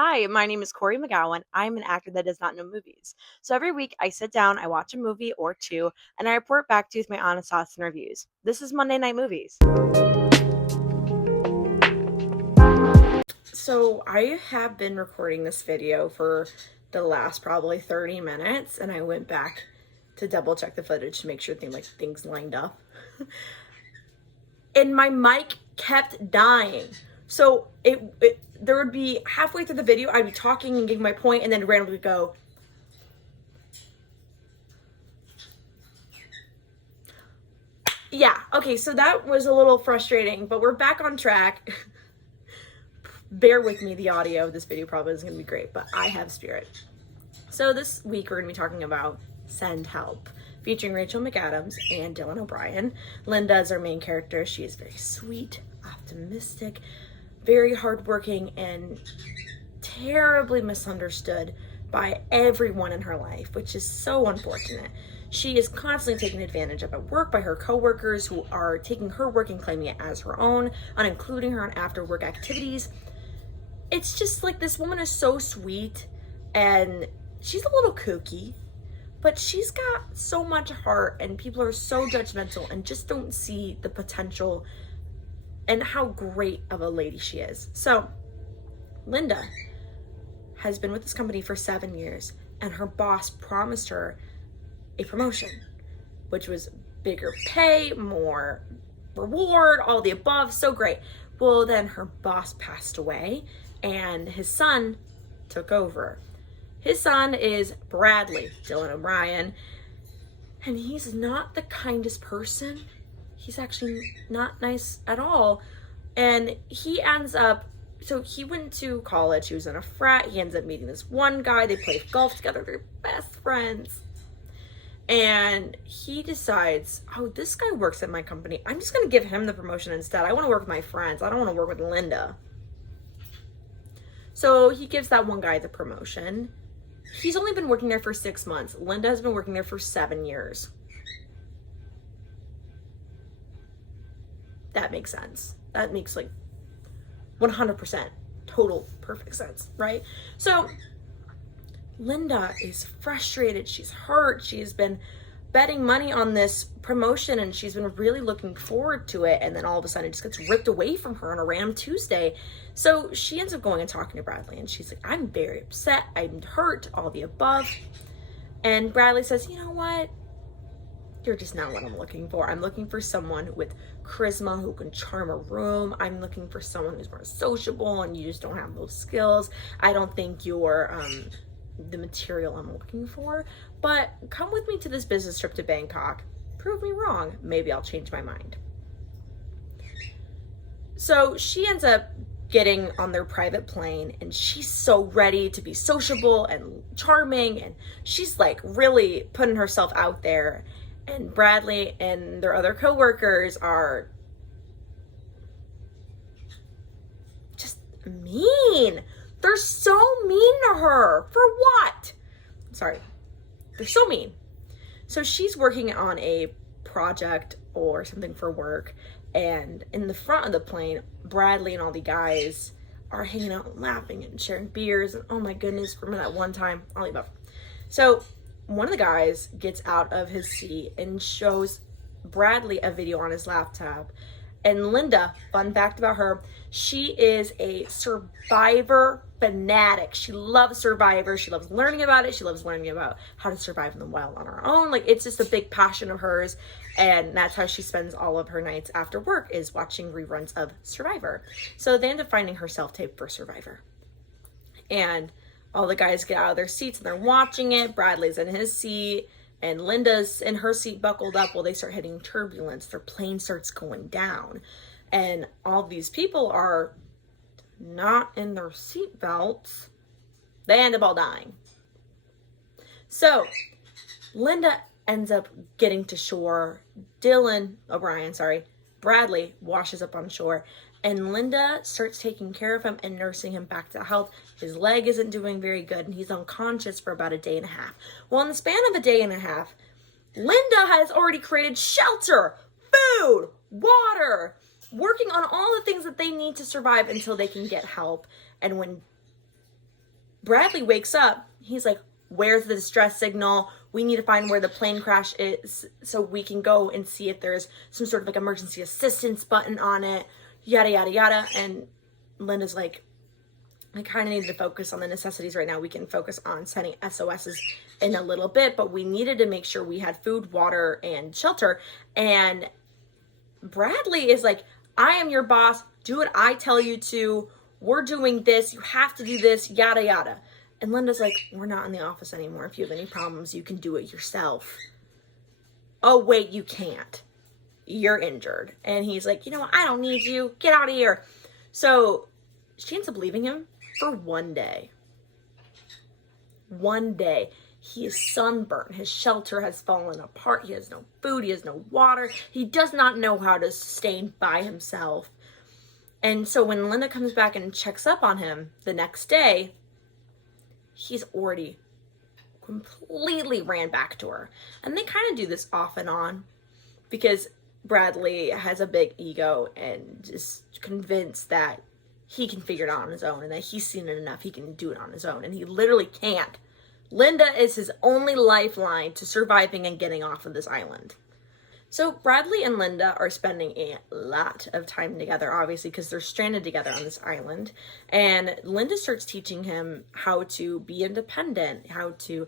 Hi, my name is Corey McGowan. I'm an actor that does not know movies. So every week I sit down, I watch a movie or two, and I report back to you with my honest thoughts and reviews. This is Monday Night Movies. So I have been recording this video for the last probably 30 minutes, and I went back to double check the footage to make sure things lined up. And my mic kept dying. So there would be halfway through the video, I'd be talking and giving my point, and then randomly go, yeah, okay, so that was a little frustrating, but we're back on track. Bear with me, the audio of this video probably isn't gonna be great, but I have spirit. So this week we're gonna be talking about Send Help, featuring Rachel McAdams and Dylan O'Brien. Linda is our main character. She is very sweet, optimistic, very hardworking, and terribly misunderstood by everyone in her life, which is so unfortunate. She is constantly taken advantage of at work by her coworkers who are taking her work and claiming it as her own, and including her on after work activities. It's just like this woman is so sweet and she's a little kooky, but she's got so much heart, and people are so judgmental and just don't see the potential and how great of a lady she is. So Linda has been with this company for 7 years, and her boss promised her a promotion, which was bigger pay, more reward, all the above, so great. Well, then her boss passed away and his son took over. His son is Bradley, Dylan O'Brien, and he's not the kindest person. He's actually not nice at all. And he ends up, so he went to college, he was in a frat, he ends up meeting this one guy, they play golf together, they're best friends. And he decides, oh, this guy works at my company, I'm just gonna give him the promotion instead. I wanna work with my friends, I don't wanna work with Linda. So he gives that one guy the promotion. He's only been working there for 6 months. Linda has been working there for 7 years. That makes sense. That makes 100% total perfect sense, right? So Linda is frustrated. She's hurt. She's been betting money on this promotion and she's been really looking forward to it. And then all of a sudden it just gets ripped away from her on a random Tuesday. So she ends up going and talking to Bradley, and she's like, I'm very upset. I'm hurt, all the above. And Bradley says, you know what? You're just not what I'm looking for. I'm looking for someone with charisma who can charm a room. I'm looking for someone who's more sociable, and you just don't have those skills. I don't think you're the material I'm looking for, but come with me to this business trip to Bangkok. Prove me wrong. Maybe I'll change my mind. So she ends up getting on their private plane, and she's so ready to be sociable and charming, and she's really putting herself out there. And Bradley and their other coworkers are just mean. They're so mean to her. For what? Sorry. They're so mean. So she's working on a project or something for work, and in the front of the plane, Bradley and all the guys are hanging out and laughing and sharing beers, and oh my goodness, remember that one time? All the above. So one of the guys gets out of his seat and shows Bradley a video on his laptop. And Linda, fun fact about her, she is a Survivor fanatic. She loves Survivor. She loves learning about it. She loves learning about how to survive in the wild on her own. It's just a big passion of hers. And that's how she spends all of her nights after work, is watching reruns of Survivor. So they end up finding her self-tape for Survivor. And all the guys get out of their seats and they're watching it. Bradley's in his seat and Linda's in her seat buckled up. Well, they start hitting turbulence. Their plane starts going down. And all these people are not in their seat belts. They end up all dying. So Linda ends up getting to shore. Bradley washes up on shore. And Linda starts taking care of him and nursing him back to health. His leg isn't doing very good, and he's unconscious for about a day and a half. Well, in the span of a day and a half, Linda has already created shelter, food, water, working on all the things that they need to survive until they can get help. And when Bradley wakes up. He's like, where's the distress signal? We need to find where the plane crash is so we can go and see if there's some sort of like emergency assistance button on it, yada, yada, yada. And Linda's like, I kind of need to focus on the necessities right now. We can focus on sending SOSs in a little bit, but we needed to make sure we had food, water, and shelter. And Bradley is like, I am your boss. Do what I tell you to. We're doing this. You have to do this, yada, yada. And Linda's like, we're not in the office anymore. If you have any problems, you can do it yourself. Oh, wait, you can't. You're injured. And he's like, you know what? I don't need you. Get out of here. So she ends up leaving him for one day. One day. He is sunburned. His shelter has fallen apart. He has no food. He has no water. He does not know how to sustain by himself. And so when Linda comes back and checks up on him the next day, he's already completely ran back to her. And they kind of do this off and on because Bradley has a big ego and is convinced that he can figure it out on his own and that he's seen it enough. He can do it on his own, and he literally can't. Linda is his only lifeline to surviving and getting off of this island. So Bradley and Linda are spending a lot of time together, obviously, because they're stranded together on this island. And Linda starts teaching him how to be independent, how to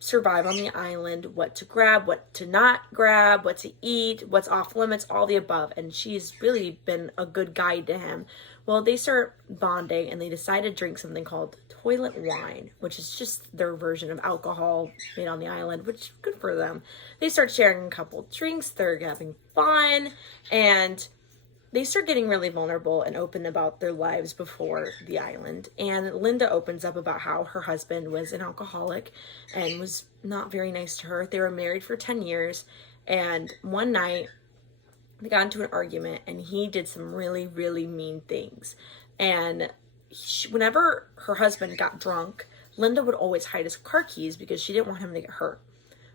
survive on the island, what to grab, what to not grab, what to eat, what's off limits, all the above. And she's really been a good guide to him. Well, they start bonding and they decide to drink something called toilet wine, which is just their version of alcohol made on the island, which is good for them. They start sharing a couple drinks, they're having fun, and they start getting really vulnerable and open about their lives before the island. And Linda opens up about how her husband was an alcoholic and was not very nice to her. They were married for 10 years, and one night they got into an argument and he did some really, really mean things. And whenever her husband got drunk, Linda would always hide his car keys because she didn't want him to get hurt.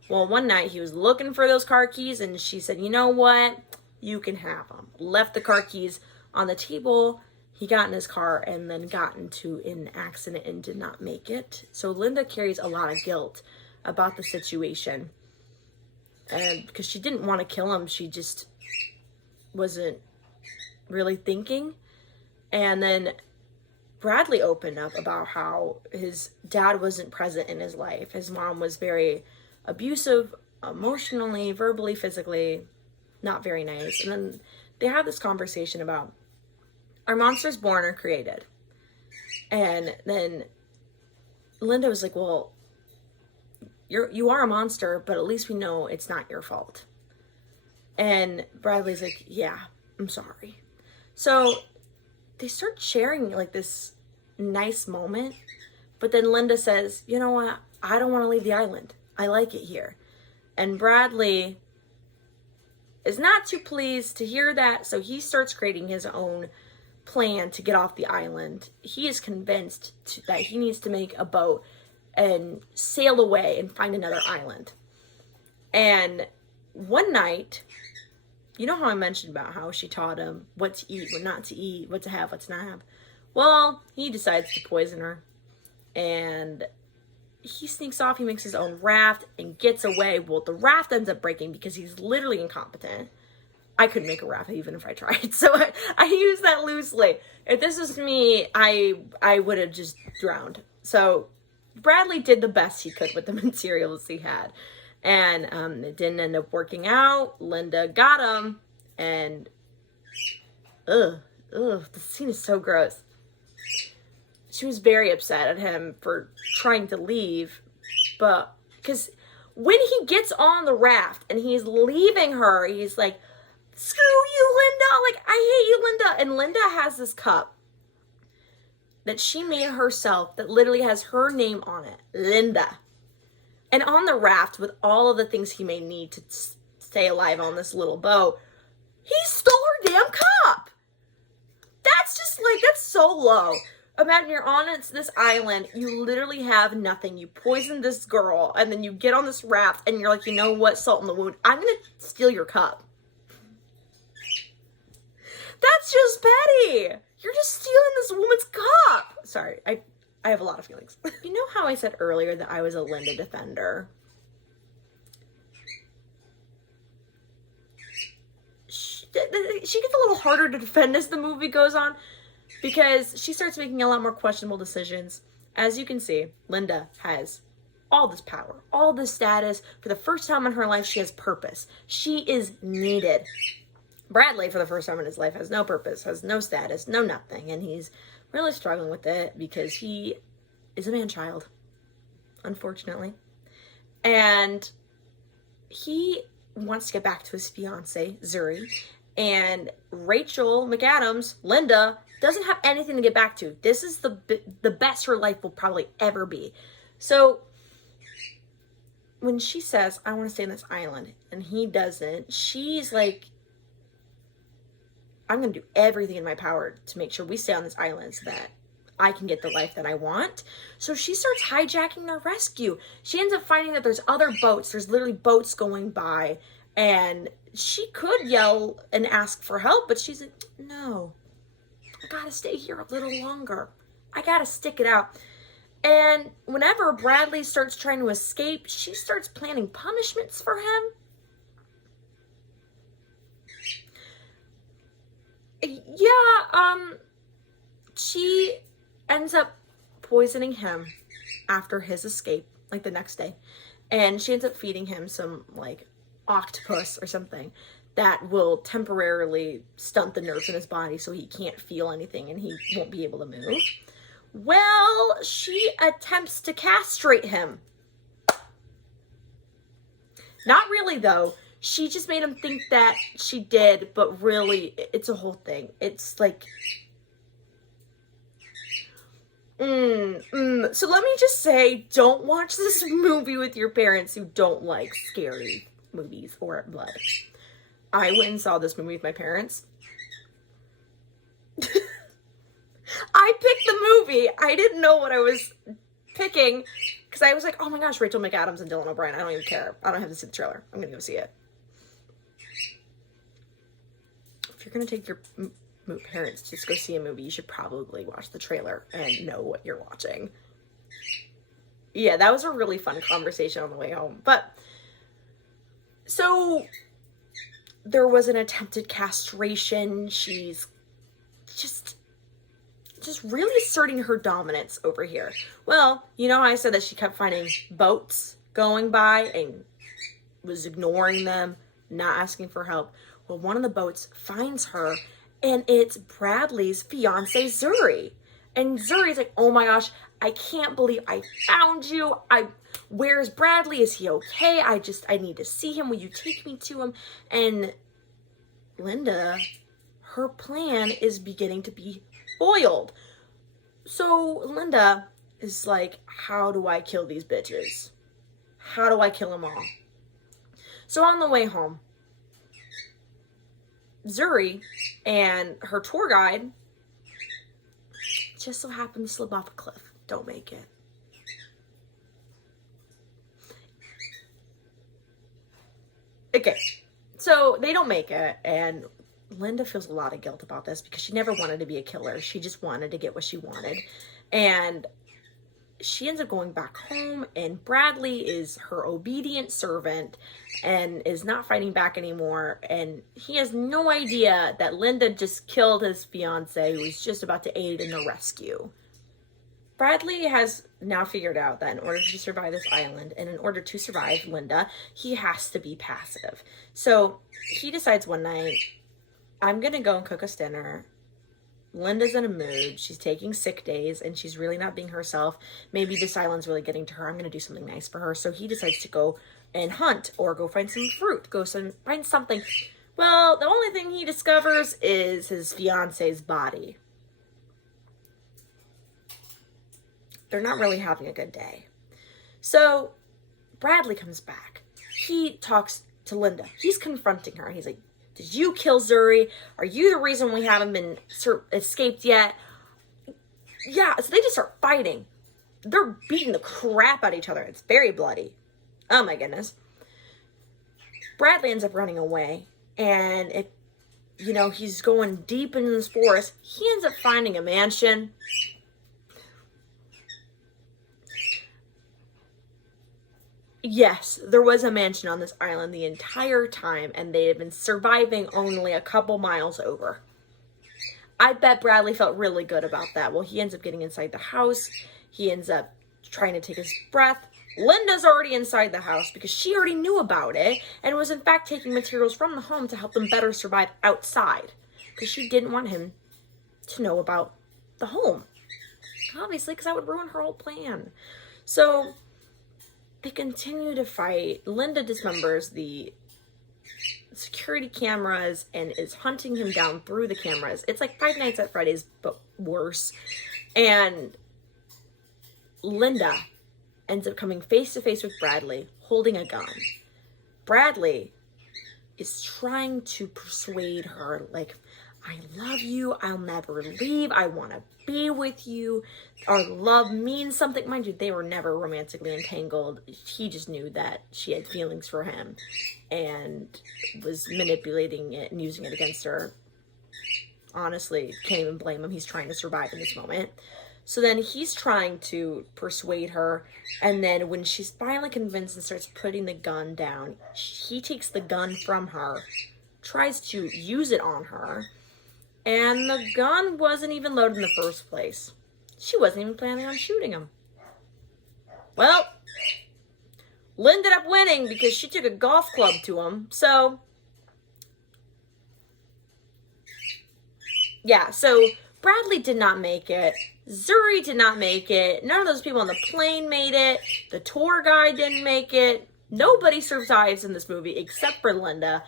Well, one night he was looking for those car keys and she said, you know what? You can have them. Left the car keys on the table. He got in his car and then got into an accident and did not make it. So Linda carries a lot of guilt about the situation. And because she didn't want to kill him, she just wasn't really thinking. And then Bradley opened up about how his dad wasn't present in his life. His mom was very abusive, emotionally, verbally, physically, not very nice. And then they have this conversation about, are monsters born or created? And then Linda was like, well, you are a monster, but at least we know it's not your fault. And Bradley's like, yeah, I'm sorry. So they start sharing like this nice moment, but then Linda says, you know what? I don't want to leave the island. I like it here. And Bradley is not too pleased to hear that, so he starts creating his own plan to get off the island. He is convinced that he needs to make a boat and sail away and find another island. And one night, you know how I mentioned about how she taught him what to eat, what not to eat, what to have, what to not have? Well, he decides to poison her. And he sneaks off, he makes his own raft and gets away. Well, the raft ends up breaking because he's literally incompetent. I couldn't make a raft even if I tried. So I use that loosely. If this was me, I would have just drowned. So Bradley did the best he could with the materials he had. And it didn't end up working out. Linda got him. And the scene is so gross. She was very upset at him for trying to leave. But because when he gets on the raft and he's leaving her, he's like, screw you, Linda. Like, I hate you, Linda. And Linda has this cup that she made herself that literally has her name on it. Linda. And on the raft with all of the things he may need to stay alive on this little boat, he stole her damn cup. That's just like, that's so low. Imagine you're on this island, you literally have nothing. You poisoned this girl, and then you get on this raft, and you're like, you know what, salt in the wound. I'm going to steal your cup. That's just petty. You're just stealing this woman's cup. Sorry, I have a lot of feelings. You know how I said earlier that I was a Linda defender? She gets a little harder to defend as the movie goes on because she starts making a lot more questionable decisions. As you can see, Linda has all this power, all this status. For the first time in her life, she has purpose. She is needed. Bradley, for the first time in his life, has no purpose, has no status, no nothing. And he's really struggling with it because he is a man-child, unfortunately. And he wants to get back to his fiance, Zuri. And Rachel McAdams, Linda, doesn't have anything to get back to. This is the best her life will probably ever be. So when she says, I want to stay on this island, and he doesn't, she's like, I'm going to do everything in my power to make sure we stay on this island so that I can get the life that I want. So she starts hijacking their rescue. She ends up finding that there's other boats. There's literally boats going by. And she could yell and ask for help, but she's like, no, I gotta stay here a little longer. I gotta stick it out. And whenever Bradley starts trying to escape, she starts planning punishments for him. Yeah, she ends up poisoning him after his escape, like the next day. And she ends up feeding him some, like, octopus or something that will temporarily stunt the nerves in his body so he can't feel anything and he won't be able to move. Well, she attempts to castrate him. Not really, though. She just made him think that she did, but really, it's a whole thing. It's like... So let me just say, don't watch this movie with your parents who don't like scary movies or blood. I went and saw this movie with my parents. I picked the movie. I didn't know what I was picking because I was like, oh my gosh, Rachel McAdams and Dylan O'Brien. I don't even care. I don't have to see the trailer. I'm going to go see it. If you're going to take your parents to just go see a movie, you should probably watch the trailer and know what you're watching. Yeah, that was a really fun conversation on the way home. But, so, there was an attempted castration. She's just really asserting her dominance over here. Well, you know, I said that she kept finding boats going by and was ignoring them, not asking for help. Well, one of the boats finds her, and it's Bradley's fiance, Zuri. And Zuri's like, oh my gosh, I can't believe I found you. Where's Bradley? Is he okay? I need to see him. Will you take me to him? And Linda, her plan is beginning to be foiled. So Linda is like, how do I kill these bitches? How do I kill them all? So on the way home, Zuri and her tour guide just so happen to slip off a cliff. Don't make it. Okay, so they don't make it, and Linda feels a lot of guilt about this because she never wanted to be a killer. She just wanted to get what she wanted. And she ends up going back home, and Bradley is her obedient servant and is not fighting back anymore. And he has no idea that Linda just killed his fiance, who was just about to aid in the rescue. Bradley has now figured out that in order to survive this island, and in order to survive Linda, he has to be passive. So he decides one night, I'm going to go and cook us dinner. Linda's in a mood. She's taking sick days, and she's really not being herself. Maybe this island's really getting to her. I'm going to do something nice for her. So he decides to go and hunt, or go find some fruit, find something. Well, the only thing he discovers is his fiance's body. They're not really having a good day. So Bradley comes back. He talks to Linda. He's confronting her. He's like, did you kill Zuri? Are you the reason we haven't been escaped yet? Yeah, so they just start fighting. They're beating the crap out of each other. It's very bloody. Oh my goodness. Bradley ends up running away. And he's going deep into this forest. He ends up finding a mansion. yes, there was a mansion on this island the entire time, and they had been surviving only a couple miles over. I bet Bradley felt really good about that. Well, he ends up getting inside the house. He ends up trying to take his breath. Linda's already inside the house because she already knew about it and was in fact taking materials from the home to help them better survive outside because she didn't want him to know about the home. Obviously, because that would ruin her whole plan. So they continue to fight. Linda dismembers the security cameras and is hunting him down through the cameras. It's like Five Nights at Freddy's, but worse. And Linda ends up coming face to face with Bradley, holding a gun. Bradley is trying to persuade her, like, I love you, I'll never leave, I want to be with you, our love means something. Mind you, they were never romantically entangled. He just knew that she had feelings for him and was manipulating it and using it against her. Honestly, can't even blame him. He's trying to survive in this moment. So then he's trying to persuade her, and then when she's finally convinced and starts putting the gun down, he takes the gun from her, tries to use it on her, and the gun wasn't even loaded in the first place. She wasn't even planning on shooting him. Well, Linda ended up winning because she took a golf club to him. So, yeah, so Bradley did not make it. Zuri did not make it. None of those people on the plane made it. The tour guide didn't make it. Nobody survives in this movie except for Linda,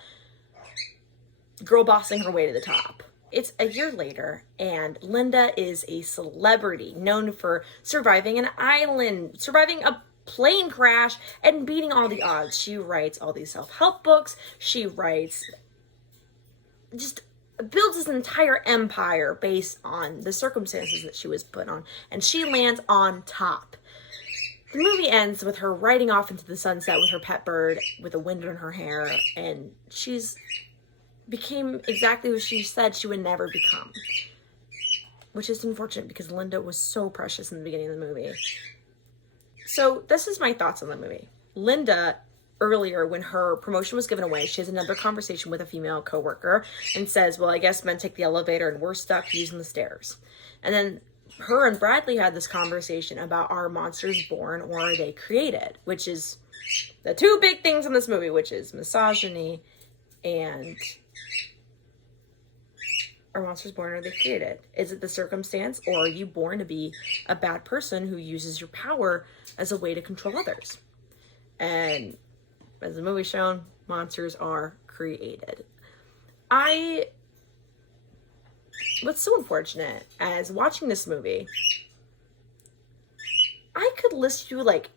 girl bossing her way to the top. It's a year later, and Linda is a celebrity known for surviving an island, surviving a plane crash, and beating all the odds. She writes all these self-help books. She writes, just builds an entire empire based on the circumstances that she was put on, and she lands on top. The movie ends with her riding off into the sunset with her pet bird with the wind in her hair, and she's became exactly what she said she would never become, which is unfortunate because Linda was so precious in the beginning of the movie. So this is my thoughts on the movie. Linda, earlier when her promotion was given away, she has another conversation with a female coworker and says, well, I guess men take the elevator and we're stuck using the stairs. And then her and Bradley had this conversation about, are monsters born or are they created? Which is the two big things in this movie, which is misogyny and are monsters born or are they created? Is it the circumstance, or are you born to be a bad person who uses your power as a way to control others? And as the movie's shown, monsters are created. What's so unfortunate as watching this movie, I could list you like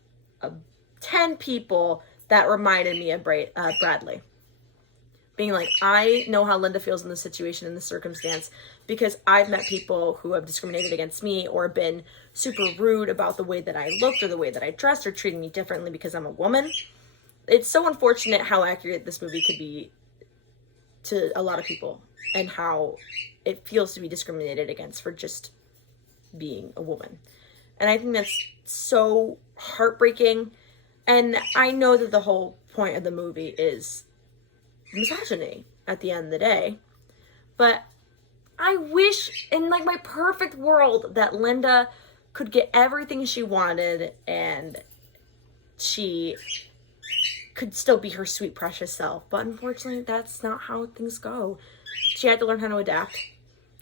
10 people that reminded me of Bradley. Being like, I know how Linda feels in this situation, in this circumstance, because I've met people who have discriminated against me or been super rude about the way that I looked or the way that I dressed or treating me differently because I'm a woman. It's so unfortunate how accurate this movie could be to a lot of people and how it feels to be discriminated against for just being a woman. And I think that's so heartbreaking. And I know that the whole point of the movie is misogyny at the end of the day, but I wish in like my perfect world that Linda could get everything she wanted and she could still be her sweet precious self, but unfortunately that's not how things go. She had to learn how to adapt,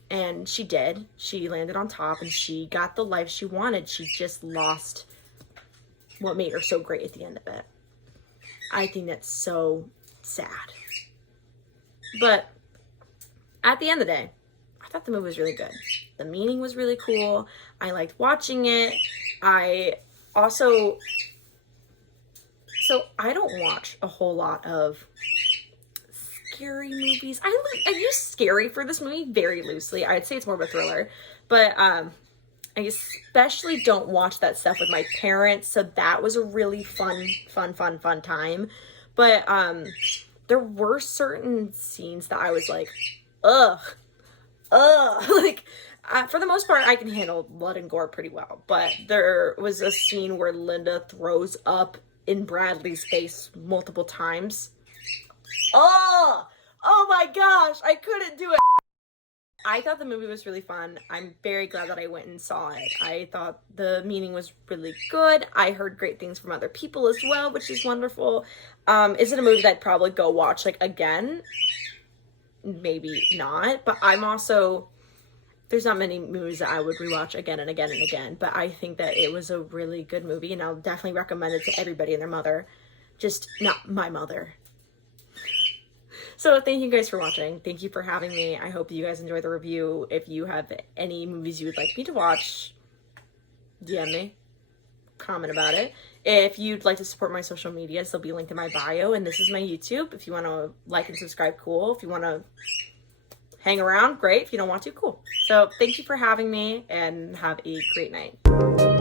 and she did. She landed on top and she got the life she wanted. She just lost what made her so great at the end of it. I think that's so sad. But at the end of the day, I thought the movie was really good. The meaning was really cool. I liked watching it. I don't watch a whole lot of scary movies. I use scary for this movie very loosely. I'd say it's more of a thriller. But I especially don't watch that stuff with my parents. So that was a really fun time. But there were certain scenes that I was like, ugh. Like, for the most part, I can handle blood and gore pretty well. But there was a scene where Linda throws up in Bradley's face multiple times. Oh my gosh, I couldn't do it. I thought the movie was really fun. I'm very glad that I went and saw it. I thought the meaning was really good. I heard great things from other people as well, which is wonderful. Is it a movie that I'd probably go watch like again? Maybe not, but I'm also, there's not many movies that I would rewatch again and again and again, but I think that it was a really good movie, and I'll definitely recommend it to everybody and their mother, just not my mother. So thank you guys for watching. Thank you for having me. I hope you guys enjoy the review. If you have any movies you would like me to watch, DM me, comment about it. If you'd like to support my social medias, they'll be linked in my bio, and this is my YouTube. If you want to like and subscribe, cool. If you want to hang around, great. If you don't want to, cool. So thank you for having me, and have a great night.